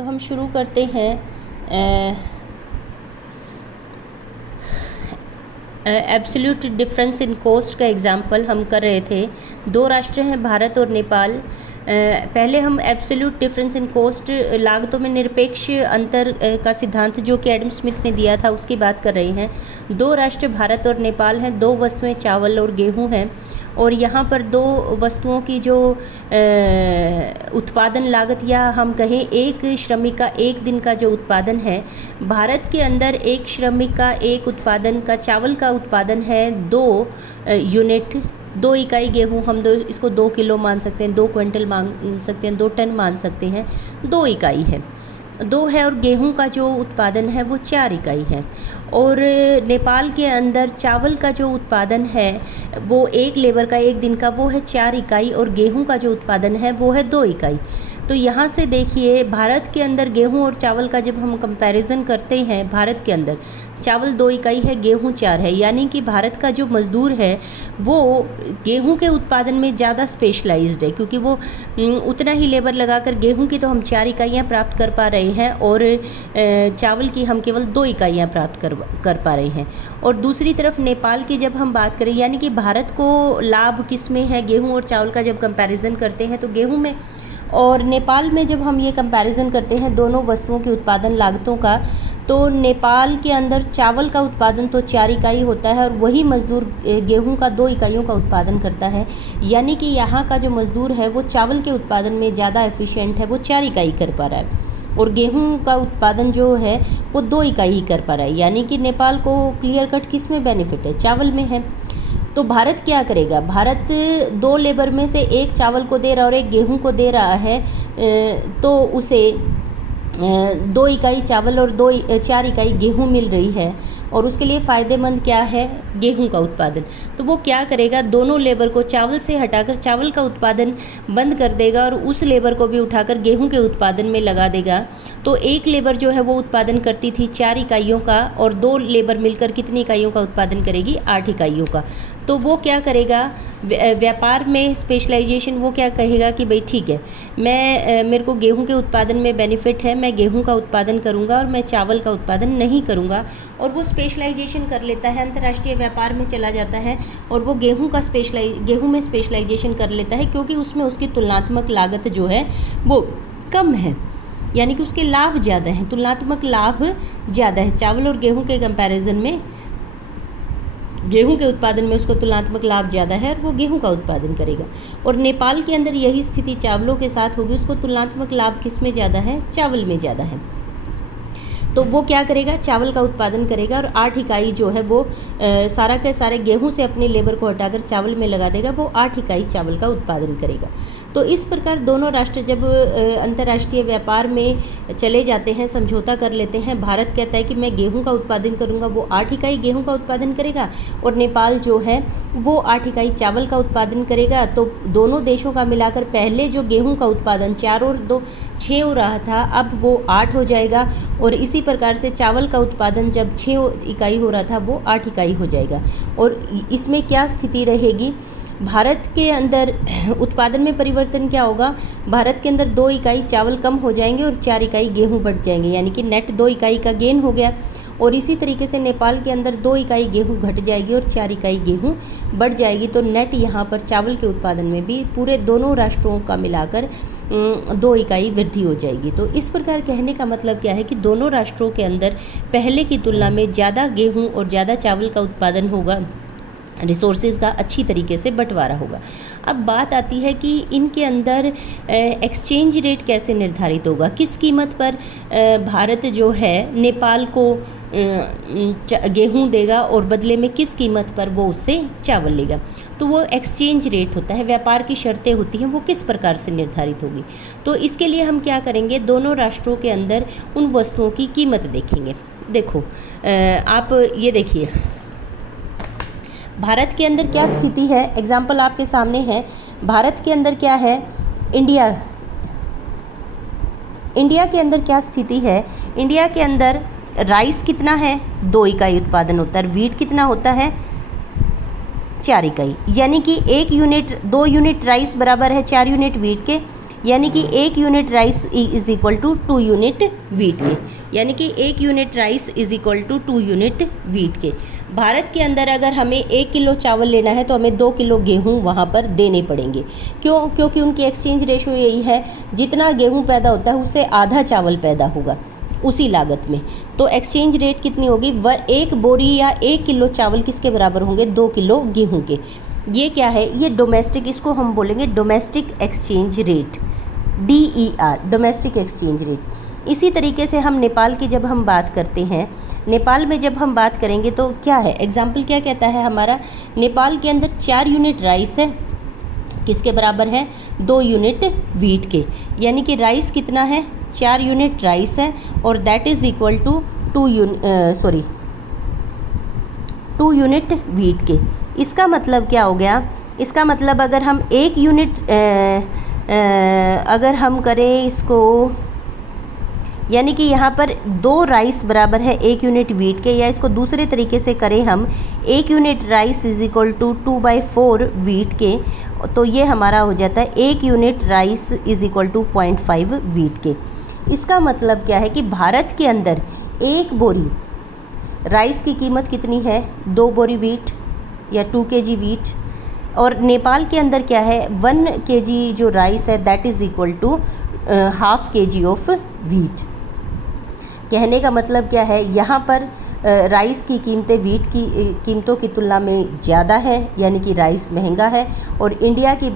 तो हम शुरू करते हैं एब्सोल्यूट डिफरेंस इन कोस्ट का एग्जांपल हम कर रहे थे। दो राष्ट्र हैं भारत और नेपाल। पहले हम एब्सोल्यूट डिफरेंस इन कोस्ट, लागतों में निरपेक्ष अंतर का सिद्धांत जो कि एडम स्मिथ ने दिया था उसकी बात कर रहे हैं। दो राष्ट्र भारत और नेपाल हैं, दो वस्तुएं चावल और गेहूं हैं, और यहाँ पर दो वस्तुओं की जो उत्पादन लागत या हम कहें एक श्रमिक का एक दिन का जो उत्पादन है, भारत के अंदर एक श्रमिक का एक उत्पादन का चावल का उत्पादन है 2 यूनिट, 2 इकाई गेहूँ, हम इसको 2 किलो मान सकते हैं, 2 क्विंटल मान सकते हैं, 2 टन मान सकते हैं, 2 इकाई है, 2 है। और गेहूं का जो उत्पादन है वो 4 इकाई है। और नेपाल के अंदर चावल का जो उत्पादन है वो एक लेबर का एक दिन का वो है 4 इकाई, और गेहूं का जो उत्पादन है वो है 2 इकाई। तो यहाँ से देखिए, भारत के अंदर गेहूं और चावल का जब हम कंपैरिजन करते हैं, भारत के अंदर चावल 2 इकाई है, गेहूं 4 है, यानी कि भारत का जो मज़दूर है वो गेहूं के उत्पादन में ज़्यादा स्पेशलाइज्ड है, क्योंकि वो उतना ही लेबर लगाकर गेहूं की तो हम 4 इकाइयाँ प्राप्त कर पा रहे हैं और चावल की हम केवल 2 इकाइयाँ प्राप्त कर पा रहे हैं। और दूसरी तरफ नेपाल की जब हम बात करें, यानी कि भारत को लाभ किस में है, गेहूँ और चावल का जब कंपेरिजन करते हैं तो गेहूँ में, और नेपाल में जब हम ये कंपैरिजन करते हैं दोनों वस्तुओं की उत्पादन लागतों का, तो नेपाल के अंदर चावल का उत्पादन तो 4 इकाई होता है और वही मज़दूर गेहूं का 2 इकाइयों का उत्पादन करता है, यानी कि यहाँ का जो मज़दूर है वो चावल के उत्पादन में ज़्यादा एफिशिएंट है, वो 4 इकाई कर पा रहा है, और गेहूं का उत्पादन जो है वो 2 इकाई ही कर पा रहा है, यानी कि नेपाल को क्लियर कट किस में बेनिफिट है, चावल में है। तो भारत क्या करेगा, भारत 2 लेबर में से एक चावल को दे रहा और एक गेहूं को दे रहा है, तो उसे 2 इकाई चावल और 4 इकाई गेहूं मिल रही है, और उसके लिए फ़ायदेमंद क्या है, गेहूं का उत्पादन। तो वो क्या करेगा, दोनों लेबर को चावल से हटाकर चावल का उत्पादन बंद कर देगा और उस लेबर को भी उठाकर गेहूं के उत्पादन में लगा देगा। तो एक लेबर जो है वो उत्पादन करती थी 4 इकाइयों का, और 2 लेबर मिलकर कितनी इकाइयों का उत्पादन करेगी, 8 इकाइयों का। तो वो क्या करेगा, व्यापार में स्पेशलाइजेशन, वो क्या कहेगा कि भाई ठीक है, मेरे को गेहूं के उत्पादन में बेनिफिट है, मैं गेहूं का उत्पादन करूंगा और मैं चावल का उत्पादन नहीं करूंगा, और वो स्पेशलाइजेशन कर लेता है, अंतर्राष्ट्रीय व्यापार में चला जाता है और वो गेहूं में स्पेशलाइजेशन कर लेता है, क्योंकि उसमें उसकी तुलनात्मक लागत जो है वो कम है, यानी कि उसके लाभ ज़्यादा हैं, तुलनात्मक लाभ ज़्यादा है। चावल और गेहूं के कंपैरिजन में गेहूं के उत्पादन में उसको तुलनात्मक लाभ ज़्यादा है और वो गेहूं का उत्पादन करेगा। और नेपाल के अंदर यही स्थिति चावलों के साथ होगी, उसको तुलनात्मक लाभ किस में ज़्यादा है, चावल में ज़्यादा है। तो वो क्या करेगा, चावल का उत्पादन करेगा और 8 इकाई जो है वो सारा के सारे गेहूं से अपने लेबर को हटाकर चावल में लगा देगा, वो 8 इकाई चावल का उत्पादन करेगा। तो इस प्रकार दोनों राष्ट्र जब अंतर्राष्ट्रीय व्यापार में चले जाते हैं, समझौता कर लेते हैं, भारत कहता है कि मैं गेहूं का उत्पादन करूंगा, वो 8 इकाई गेहूं का उत्पादन करेगा, और नेपाल जो है वो 8 इकाई चावल का उत्पादन करेगा। तो दोनों देशों का मिलाकर पहले जो गेहूं का उत्पादन 4 और 2 6 हो रहा था, अब वो 8 हो जाएगा, और इसी प्रकार से चावल का उत्पादन जब 6 इकाई हो रहा था वो 8 इकाई हो जाएगा। और इसमें क्या स्थिति रहेगी, भारत के अंदर उत्पादन में परिवर्तन क्या होगा, भारत के अंदर 2 इकाई चावल कम हो जाएंगे और 4 इकाई गेहूं बढ़ जाएंगे, यानी कि नेट 2 इकाई का गेन हो गया। और इसी तरीके से नेपाल के अंदर 2 इकाई गेहूं घट जाएगी और 4 इकाई गेहूं बढ़ जाएगी। तो नेट यहाँ पर चावल के उत्पादन में भी पूरे दोनों राष्ट्रों का मिलाकर 2 इकाई वृद्धि हो जाएगी। तो इस प्रकार कहने का मतलब क्या है कि दोनों राष्ट्रों के अंदर पहले की तुलना में ज़्यादा गेहूं और ज़्यादा चावल का उत्पादन होगा, रिसोर्सेज का अच्छी तरीके से बंटवारा होगा। अब बात आती है कि इनके अंदर एक्सचेंज रेट कैसे निर्धारित होगा, किस कीमत पर भारत जो है नेपाल को गेहूं देगा और बदले में किस कीमत पर वो उससे चावल लेगा। तो वो एक्सचेंज रेट होता है, व्यापार की शर्तें होती हैं, वो किस प्रकार से निर्धारित होगी। तो इसके लिए हम क्या करेंगे, दोनों राष्ट्रों के अंदर उन वस्तुओं की कीमत देखेंगे। देखो आप ये देखिए, भारत के अंदर क्या स्थिति है, एग्जाम्पल आपके सामने है। भारत के अंदर क्या है, इंडिया के अंदर क्या स्थिति है, इंडिया के अंदर राइस कितना है, 2 इकाई उत्पादन होता है, वीट कितना होता है, 4 इकाई, यानी कि 2 यूनिट राइस बराबर है 4 यूनिट वीट के, यानी कि 1 unit rice is equal to 2 unit wheat के, यानी कि 1 unit rice is equal to 2 unit wheat के। भारत के अंदर अगर हमें 1 किलो चावल लेना है तो हमें 2 किलो गेहूँ वहाँ पर देने पड़ेंगे। क्यों? क्योंकि उनकी एक्सचेंज रेशो यही है, जितना गेहूँ पैदा होता है उससे आधा चावल पैदा होगा उसी लागत में। तो एक्सचेंज रेट कितनी होगी? एक बोरी या 1 किलो चावल किसके बराबर होंगे? 2 किलो गेहूं के। ये क्या है? ये डोमेस्टिक, इसको हम बोलेंगे domestic exchange rate, DER, domestic exchange rate. इसी तरीके से हम नेपाल की जब हम बात करते हैं, नेपाल में जब हम बात करेंगे तो क्या है एग्जाम्पल, क्या कहता है हमारा? नेपाल के अंदर 4 यूनिट राइस है, किसके बराबर है? 2 यूनिट वीट के। यानी कि राइस कितना है? 4 यूनिट राइस है और that is equal to 2 unit wheat के। इसका मतलब क्या हो गया? इसका मतलब अगर हम 1 यूनिट अगर हम करें इसको, यानी कि यहाँ पर 2 राइस बराबर है 1 यूनिट वीट के, या इसको दूसरे तरीके से करें हम, 1 unit rice is equal to 2/4 wheat के, तो ये हमारा हो जाता है 1 unit rice is equal to 0.5 wheat के। इसका मतलब क्या है कि भारत के अंदर 1 बोरी राइस की कीमत कितनी है? 2 बोरी वीट या 2 kg वीट। और नेपाल के अंदर क्या है? 1 kg जो राइस है that is equal to ½ kg of wheat. कहने का मतलब क्या है? यहाँ पर राइस की कीमतें वीट की कीमतों की तुलना में ज़्यादा है, यानी कि राइस महंगा है। और इंडिया की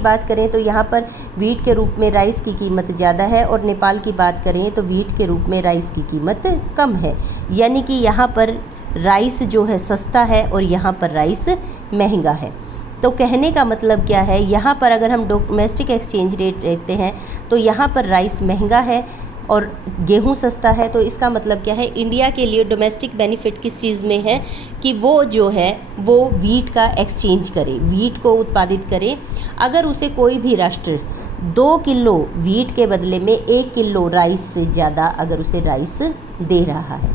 बात करें तो यहाँ पर वीट के रूप में राइस की कीमत ज़्यादा है, और नेपाल की बात करें तो वीट के रूप में राइस की कीमत कम है। यानी कि यहाँ पर राइस जो है सस्ता है और यहाँ पर राइस महंगा है। तो कहने का मतलब क्या है? यहाँ पर अगर हम डोमेस्टिक एक्सचेंज रेट देखते हैं तो यहाँ पर राइस महंगा है और गेहूं सस्ता है। तो इसका मतलब क्या है? इंडिया के लिए डोमेस्टिक बेनिफिट किस चीज़ में है कि वो जो है वो वीट का एक्सचेंज करे, वीट को उत्पादित करे। अगर उसे कोई भी राष्ट्र 2 किलो वीट के बदले में 1 किलो राइस से ज़्यादा अगर उसे राइस दे रहा है,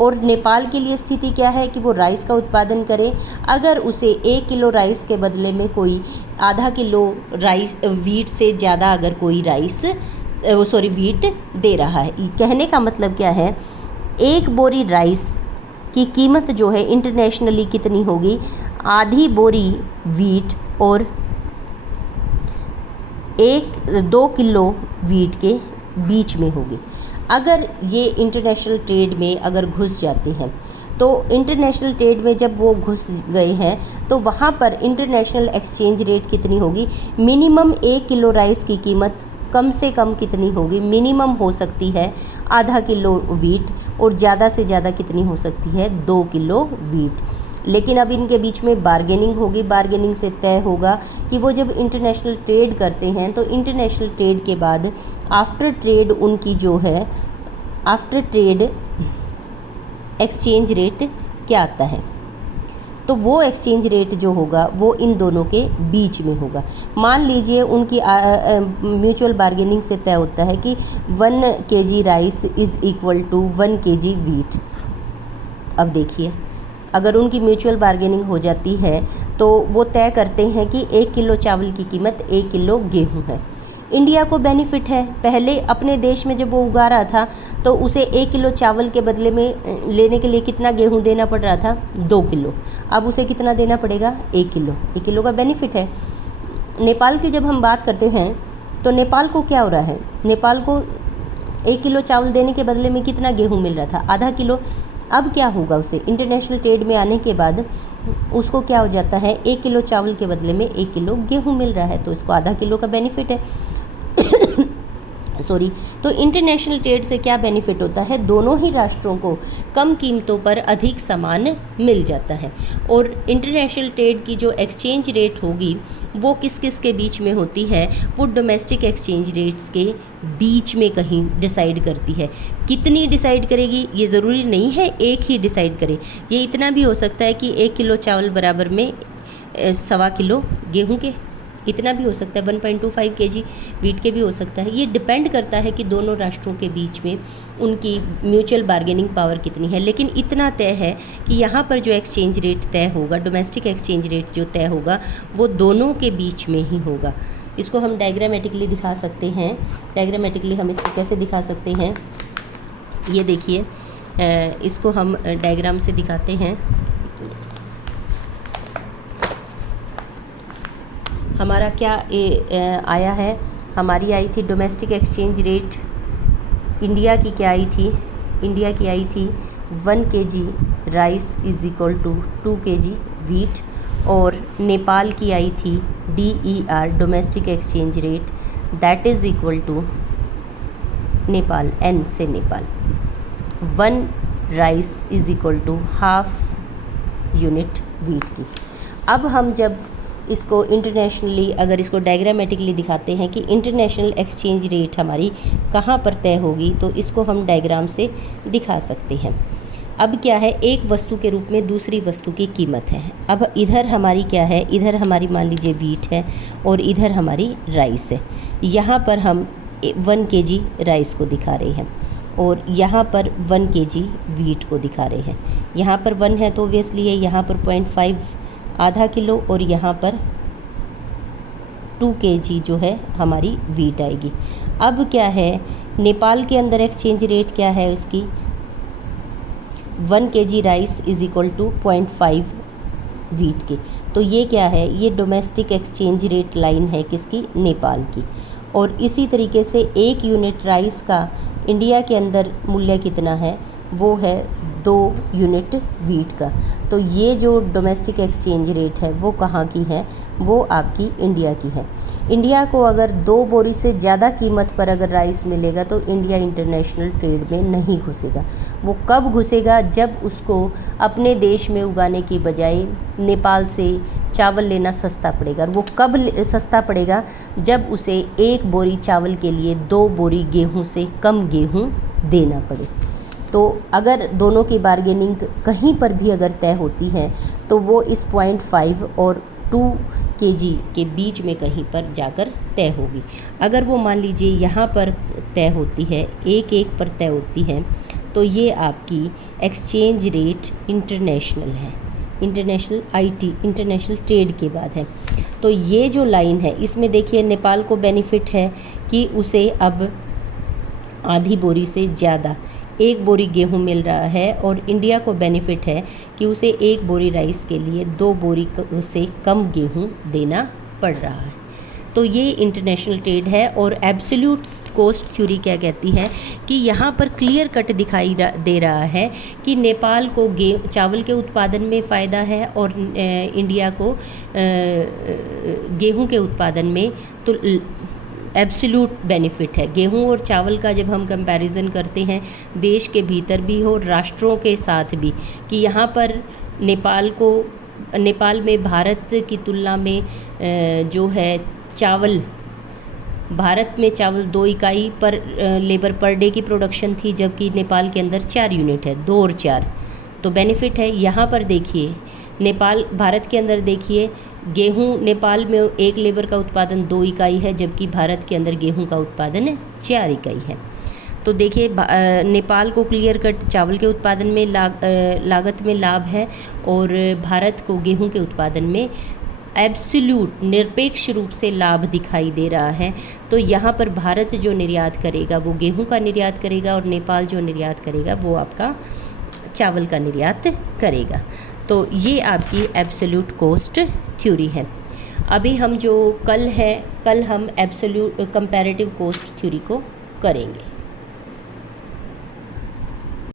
और नेपाल के लिए स्थिति क्या है कि वो राइस का उत्पादन करे, अगर उसे 1 किलो राइस के बदले में कोई आधा किलो राइस वीट से ज़्यादा अगर कोई वीट दे रहा है। कहने का मतलब क्या है? 1 बोरी राइस की कीमत जो है इंटरनेशनली कितनी होगी? आधी बोरी वीट और 2 किलो वीट के बीच में होगी। अगर ये इंटरनेशनल ट्रेड में अगर घुस जाते हैं, तो इंटरनेशनल ट्रेड में जब वो घुस गए हैं तो वहाँ पर इंटरनेशनल एक्सचेंज रेट कितनी होगी? मिनिमम 1 किलो राइस की कीमत कम से कम कितनी होगी? मिनिमम हो सकती है आधा किलो वीट, और ज़्यादा से ज़्यादा कितनी हो सकती है? 2 किलो वीट। लेकिन अब इनके बीच में बार्गेनिंग होगी, बार्गेनिंग से तय होगा कि वो जब इंटरनेशनल ट्रेड करते हैं तो इंटरनेशनल ट्रेड के बाद आफ्टर ट्रेड उनकी जो है आफ्टर ट्रेड एक्सचेंज रेट क्या आता है, तो वो एक्सचेंज रेट जो होगा वो इन दोनों के बीच में होगा। मान लीजिए उनकी म्यूचुअल बार्गेनिंग से तय होता है कि 1 kg rice is equal to 1 kg wheat. अब देखिए, अगर उनकी म्यूचुअल बार्गेनिंग हो जाती है तो वो तय करते हैं कि 1 किलो चावल की कीमत 1 किलो गेहूँ है। इंडिया को बेनिफिट है, पहले अपने देश में जब वो उगा रहा था तो उसे 1 किलो चावल के बदले में लेने के लिए कितना गेहूं देना पड़ रहा था? 2 किलो। अब उसे कितना देना पड़ेगा? 1 किलो। 1 किलो का बेनिफिट है। नेपाल की जब हम बात करते हैं तो नेपाल को क्या हो रहा है? नेपाल को 1 किलो चावल देने के बदले में कितना गेहूँ मिल रहा था? आधा किलो। अब क्या होगा उसे? इंटरनेशनल ट्रेड में आने के बाद उसको क्या हो जाता है? 1 किलो चावल के बदले में 1 किलो गेहूँ मिल रहा है, तो इसको आधा किलो का बेनिफिट है। तो इंटरनेशनल ट्रेड से क्या बेनिफिट होता है? दोनों ही राष्ट्रों को कम कीमतों पर अधिक सामान मिल जाता है। और इंटरनेशनल ट्रेड की जो एक्सचेंज रेट होगी वो किस किस के बीच में होती है? वो डोमेस्टिक एक्सचेंज रेट्स के बीच में कहीं डिसाइड करती है। कितनी डिसाइड करेगी ये ज़रूरी नहीं है एक ही डिसाइड करे। ये इतना भी हो सकता है कि 1 किलो चावल बराबर में 1.25 किलो गेहूँ के, इतना भी हो सकता है। 1.25 kg वीट के भी हो सकता है। ये डिपेंड करता है कि दोनों राष्ट्रों के बीच में उनकी म्यूचुअल बार्गेनिंग पावर कितनी है। लेकिन इतना तय है कि यहाँ पर जो एक्सचेंज रेट तय होगा, डोमेस्टिक एक्सचेंज रेट जो तय होगा वो दोनों के बीच में ही होगा। इसको हम डायग्रामेटिकली दिखा सकते हैं। डायग्रामेटिकली हम इसको कैसे दिखा सकते हैं, ये देखिए, इसको हम डायग्राम से दिखाते हैं। हमारा क्या आया है, हमारी आई थी डोमेस्टिक एक्सचेंज रेट, इंडिया की क्या आई थी, इंडिया की आई थी 1 kg rice is equal to 2 kg wheat, और नेपाल की आई थी DER domestic exchange rate, that is equal to Nepal, N से Nepal, 1 rice is equal to half unit wheat की। अब हम जब इसको इंटरनेशनली, अगर इसको डायग्रामेटिकली दिखाते हैं कि इंटरनेशनल एक्सचेंज रेट हमारी कहाँ पर तय होगी, तो इसको हम डायग्राम से दिखा सकते हैं। अब क्या है, एक वस्तु के रूप में दूसरी वस्तु की कीमत है। अब इधर हमारी क्या है, इधर हमारी मान लीजिए वीट है और इधर हमारी राइस है। यहाँ पर हम 1 kg राइस को दिखा रहे हैं और यहाँ पर 1 kg वीट को दिखा रहे हैं। यहाँ पर 1 है तो ऑब्वियसली है, यहाँ पर 0.5 आधा किलो, और यहाँ पर 2 kg जो है हमारी वीट आएगी। अब क्या है, नेपाल के अंदर एक्सचेंज रेट क्या है इसकी, 1 kg rice is equal to 0.5 wheat की। तो ये क्या है, ये डोमेस्टिक एक्सचेंज रेट लाइन है किसकी, नेपाल की। और इसी तरीके से 1 यूनिट राइस का इंडिया के अंदर मूल्य कितना है, वो है 2 यूनिट वीट का। तो ये जो डोमेस्टिक एक्सचेंज रेट है वो कहाँ की है, वो आपकी इंडिया की है। इंडिया को अगर 2 बोरी से ज़्यादा कीमत पर अगर राइस मिलेगा तो इंडिया इंटरनेशनल ट्रेड में नहीं घुसेगा। वो कब घुसेगा, जब उसको अपने देश में उगाने की बजाय नेपाल से चावल लेना सस्ता पड़ेगा। और वो कब सस्ता पड़ेगा, जब उसे 1 बोरी चावल के लिए 2 बोरी गेहूँ से कम गेहूँ देना पड़े। तो अगर दोनों की बार्गेनिंग कहीं पर भी अगर तय होती है तो वो इस 0.5 और 2 kg के बीच में कहीं पर जाकर तय होगी। अगर वो मान लीजिए यहाँ पर तय होती है, 1 पर तय होती है, तो ये आपकी एक्सचेंज रेट इंटरनेशनल है, इंटरनेशनल IT इंटरनेशनल ट्रेड के बाद है। तो ये जो लाइन है इसमें देखिए नेपाल को बेनिफिट है कि उसे अब आधी बोरी से ज़्यादा 1 बोरी गेहूं मिल रहा है, और इंडिया को बेनिफिट है कि उसे 1 बोरी राइस के लिए 2 बोरी से कम गेहूं देना पड़ रहा है। तो ये इंटरनेशनल ट्रेड है। और एब्सोल्यूट कॉस्ट थ्योरी क्या कहती है कि यहाँ पर क्लियर कट दिखाई दे रहा है कि नेपाल को चावल के उत्पादन में फ़ायदा है और इंडिया को गेहूं के उत्पादन में तो एब्सोल्यूट बेनिफिट है। गेहूं और चावल का जब हम कंपैरिजन करते हैं देश के भीतर भी हो, राष्ट्रों के साथ भी, कि यहाँ पर नेपाल में भारत की तुलना में जो है चावल, भारत में चावल 2 इकाई पर लेबर पर डे की प्रोडक्शन थी, जबकि नेपाल के अंदर 4 यूनिट है, 2 और 4। तो बेनिफिट है। यहाँ पर देखिए भारत के अंदर देखिए गेहूं, नेपाल में 1 लेबर का उत्पादन 2 इकाई है, जबकि भारत के अंदर गेहूं का उत्पादन 4 इकाई है। तो देखिए नेपाल को क्लियर कट चावल के उत्पादन में लागत में लाभ है, और भारत को गेहूं के उत्पादन में एब्सोल्यूट निरपेक्ष रूप से लाभ दिखाई दे रहा है। तो यहाँ पर भारत जो निर्यात करेगा वो गेहूं का निर्यात करेगा, और नेपाल जो निर्यात करेगा वो आपका चावल का निर्यात करेगा। तो ये आपकी एब्सोल्यूट कॉस्ट थ्योरी है। अभी हम जो कल हम एब्सोल्यूट कंपैरेटिव कॉस्ट थ्योरी को करेंगे।